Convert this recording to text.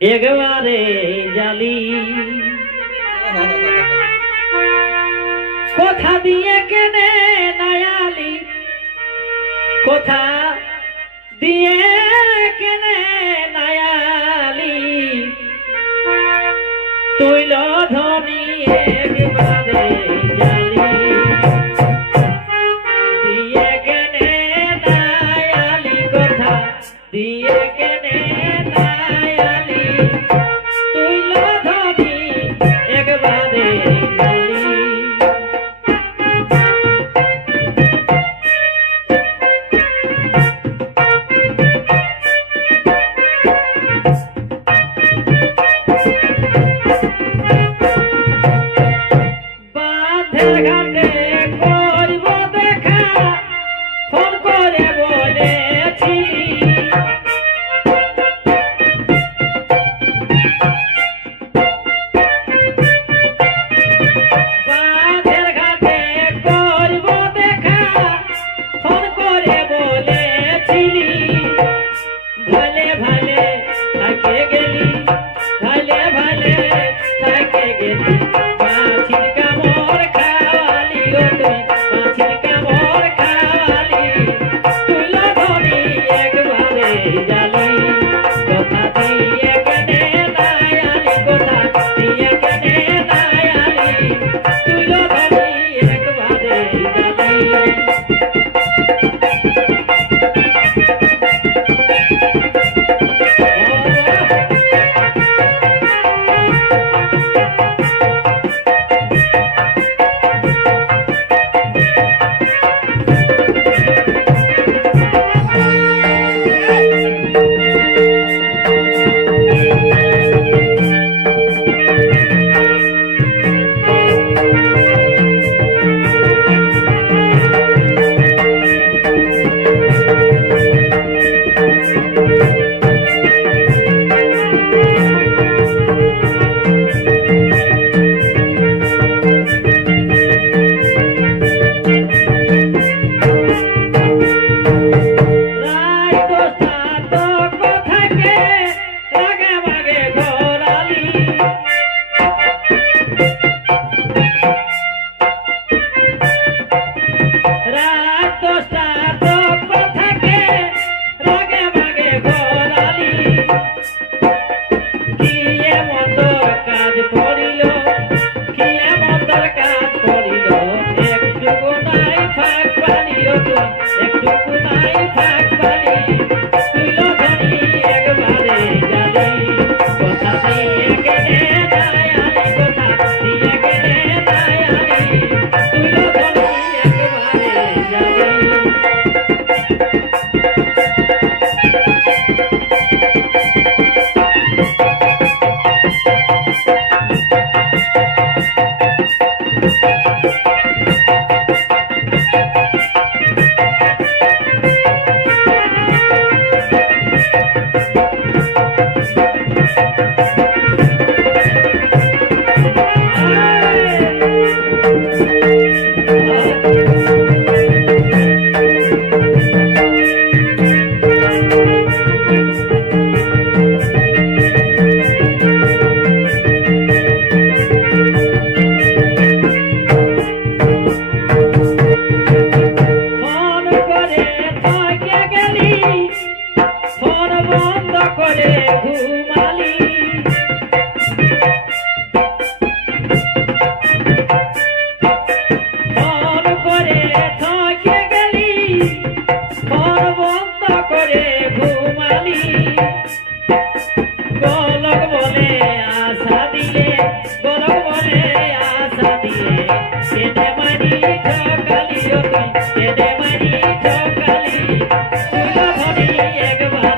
একবারে জালি। কথা দিয়ে কেনে নায়ালি কথা দিয়ে কেনে নায়ালি তৈল ধনী জালি। দিয়ে কেনে নায়ালি কথা দিয়ে tell me, tell me,